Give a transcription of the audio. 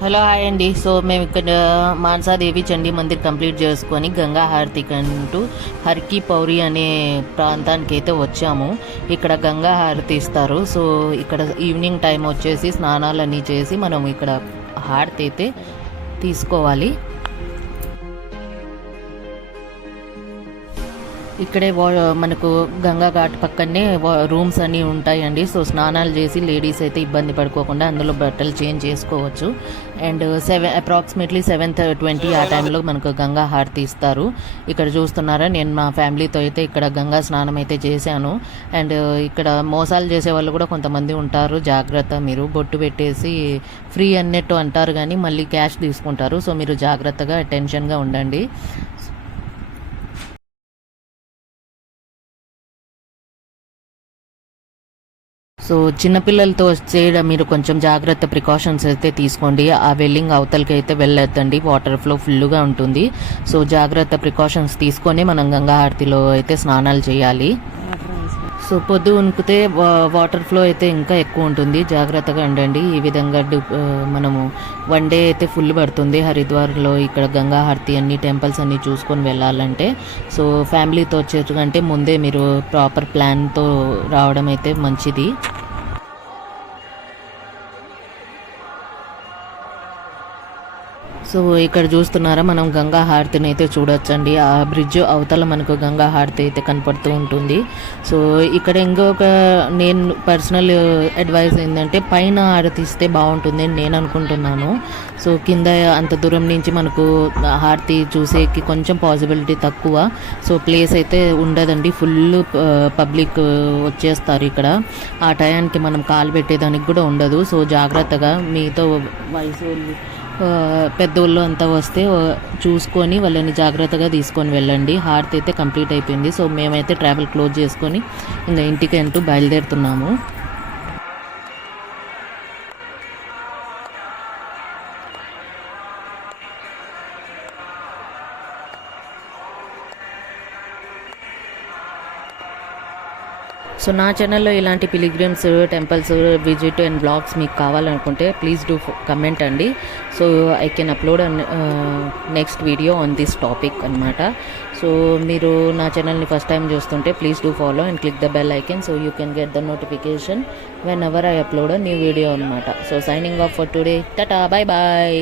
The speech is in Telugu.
హలో హాయ్ అండి. సో మేము ఇక్కడ మానసాదేవి చండీ మందిర్ కంప్లీట్ చేసుకొని గంగా హారతి అంటూ హర్కి పౌరి అనే ప్రాంతానికి అయితే వచ్చాము. ఇక్కడ గంగా హారతి ఇస్తారు. సో ఇక్కడ ఈవినింగ్ టైం వచ్చేసి స్నానాలన్నీ చేసి మనం ఇక్కడ హారతి అయితే తీసుకోవాలి. ఇక్కడే మనకు గంగా ఘాట్ పక్కనే రూమ్స్ అన్నీ ఉంటాయండి. సో స్నానాలు చేసి లేడీస్ అయితే ఇబ్బంది పడుకోకుండా అందులో బట్టలు చేంజ్ చేసుకోవచ్చు. And seven approximately seven twenty ఆ టైంలో మనకు గంగా హారతి ఇస్తారు. ఇక్కడ చూస్తున్నారా నేను మా ఫ్యామిలీతో అయితే ఇక్కడ గంగా స్నానం అయితే చేశాను. అండ్ ఇక్కడ మోసాలు చేసే వాళ్ళు కూడా కొంతమంది ఉంటారు. జాగ్రత్త మీరు బొట్టు పెట్టేసి ఫ్రీ అన్నట్టు అంటారు కానీ మళ్ళీ క్యాష్ తీసుకుంటారు. సో మీరు జాగ్రత్తగా టెన్షన్గా ఉండండి. సో చిన్నపిల్లలతో చేయడం మీరు కొంచెం జాగ్రత్త ప్రికాషన్స్ అయితే తీసుకోండి. ఆ వెల్లింగ్ అవతలకి అయితే వెళ్ళొద్దండి. వాటర్ ఫ్లో ఫుల్గా ఉంటుంది. సో జాగ్రత్త ప్రికాషన్స్ తీసుకొని మనం గంగా హారతిలో అయితే స్నానాలు చేయాలి. సో పొద్దు ఉనికితే వాటర్ ఫ్లో అయితే ఇంకా ఎక్కువ ఉంటుంది. జాగ్రత్తగా ఉండండి. ఈ విధంగా మనము వన్ డే అయితే ఫుల్ పడుతుంది. హరిద్వార్లో ఇక్కడ గంగా హారతి అన్ని టెంపుల్స్ అన్ని చూసుకొని వెళ్ళాలంటే. సో ఫ్యామిలీతో వచ్చేటంటే ముందే మీరు ప్రాపర్ ప్లాన్తో రావడం అయితే మంచిది. సో ఇక్కడ చూస్తున్నారా మనం గంగా హారతిని అయితే చూడొచ్చండి. ఆ బ్రిడ్జ్ అవతల మనకు గంగా హారతి అయితే కనపడుతూ ఉంటుంది. సో ఇక్కడ ఇంకొక నేను పర్సనల్ అడ్వైస్ ఏంటంటే పైన హారతిస్తే బాగుంటుంది అని నేను అనుకుంటున్నాను. సో కింద అంత దూరం నుంచి మనకు హారతి చూసేకి కొంచెం పాసిబిలిటీ తక్కువ. సో ప్లేస్ అయితే ఉండదండి. ఫుల్ పబ్లిక్ వచ్చేస్తారు ఇక్కడ. ఆ టయానికి మనం కాలు పెట్టేదానికి కూడా ఉండదు. సో జాగ్రత్తగా మీతో వయసు పెద్దోళ్ళు అంతా వస్తే చూసుకొని వాళ్ళని జాగ్రత్తగా తీసుకొని వెళ్ళండి. హార్త్ అయితే కంప్లీట్ అయిపోయింది. సో మేమైతే ట్రావెల్ క్లోజ్ చేసుకొని ఇంకా ఇంటికి అంటూ బయలుదేరుతున్నాము. సో నా ఛానల్లో ఇలాంటి pilgrims temples visit and blogs మీకు కావాలనుకుంటే ప్లీజ్ డూ కమెంట్ అండి. So I can upload next video on this topic అనమాట సో మీరు నా ఛానల్ని ఫస్ట్ టైం చూస్తుంటే please do follow and click the bell icon so you can get the notification whenever I upload new video అనమాట so signing off for today tata bye bye